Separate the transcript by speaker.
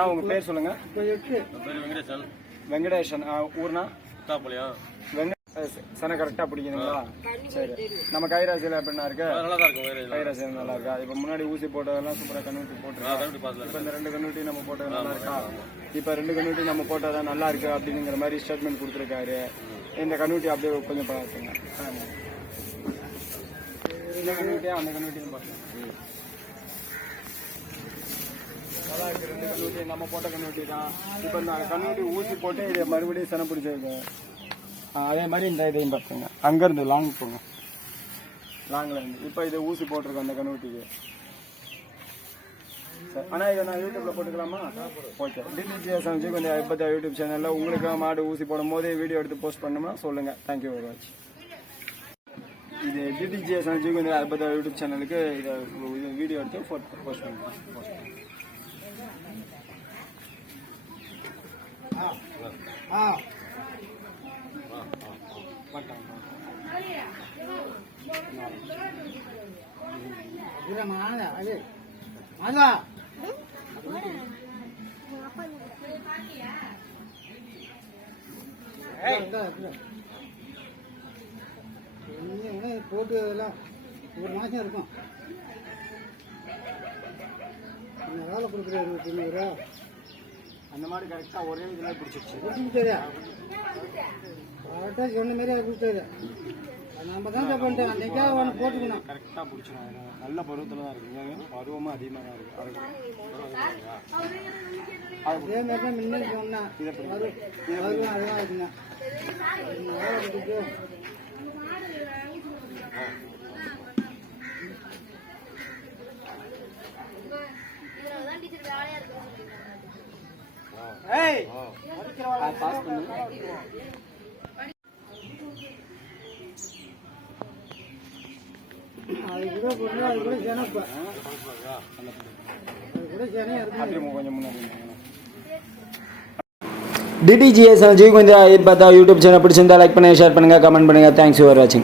Speaker 1: அண்ணா உங்க பேர் சொல்லுங்க.
Speaker 2: வெங்கடேசன்.
Speaker 1: வெங்கடேஷன் ஆ, ஊர்னா? வெங்க சன கரெக்டாக பிடிக்குதுங்களா? சரி. நம்ம கைராசியில் எப்படின்னா இருக்கு? கைராசி நல்லா இருக்கா? இப்போ முன்னாடி ஊசி போட்டதெல்லாம் சூப்பராக கண்ணுட்டி போட்டுருக்கா? இப்போ இந்த ரெண்டு கண்ணுட்டி நம்ம போட்டது நல்லா இருக்கா? இப்போ ரெண்டு கண்ணுட்டி நம்ம போட்டதான் நல்லா இருக்கு அப்படிங்கிற மாதிரி ஸ்டேட்மெண்ட் கொடுத்துருக்காரு. இந்த கண்ணுட்டி அப்படியே கொஞ்சம் பார்த்துங்க. இந்த கண்ணுட்டியா அந்த கண்ணுட்டியும் பாருங்க நல்லா இருக்கு ரெண்டு நம்ம போட்ட கண்ணுட்டி தான். இப்போ இந்த கண்ணுட்டி ஊசி போட்டு இதை மறுபடியும் சென பிடிச்சிருக்கு அதே மாதிரி இந்த இதையும் பார்த்துங்க அங்கேருந்து லாங் போங்க. லாங்கில் இருந்து. இப்போ இதை ஊசி போட்டிருக்கோம் அந்த கண்ணுட்டிக்கு சரி ஆனால் இதை நான் யூடியூப்ல போட்டுக்கலாமா? ஓகே டிடிஜிஎஸ் கொஞ்சம் இப்போ யூடியூப் சேனலில் உங்களுக்கு மாடு ஊசி போடும் போது வீடியோ எடுத்து போஸ்ட் பண்ணுமா? சொல்லுங்கள் தேங்க்யூ வெரி மச் இது டிடிஜிஎஸ் கொஞ்சம் ஐம்பது யூடியூப் சேனலுக்கு இதை இது வீடியோ எடுத்து போஸ்ட் பண்ணுங்கள் போஸ்ட் பண்ணுங்க
Speaker 3: போட்டு எல்லாம் ஒரு மாதம் இருக்கும் இந்த வேலை கொடுக்குற இருபத்தி ரூபா.
Speaker 1: அந்த மாதிரி கரெக்டாக ஒரே இதில் பிடிச்சிருச்சு.
Speaker 3: கொடுத்துட்டாரு கரெக்டாக சொன்ன மாதிரி அது கொடுத்தாரு நம்ம தான் பண்ணிட்டோம். அன்றைக்காக ஒன்று போட்டுக்கணும்.
Speaker 1: கரெக்டாக பிடிச்சிடும் நல்ல பருவத்தில் தான் இருக்குங்க பருவமும் அதிகமாக தான் இருக்கு. அது
Speaker 3: அதே மாதிரி தான் முன்னே சொன்னேன்
Speaker 1: இதை பிடி.
Speaker 3: வரும். அது கூட போட்டு அது கூட ஜனப்பா அது கூட ஜனம் இருக்கும்
Speaker 1: அப்படியே கொஞ்சம் முன்னாடி வாங்க.
Speaker 4: டிடிஜிஎஸ் ஜி கொஞ்சம் பார்த்தா யூடியூப் சேனல் பிடிச்சிருந்தா லைக் பண்ணுங்க ஷேர் பண்ணுங்க கமெண்ட் பண்ணுங்க. தேங்க்ஸ் ஃபார் வாட்சிங்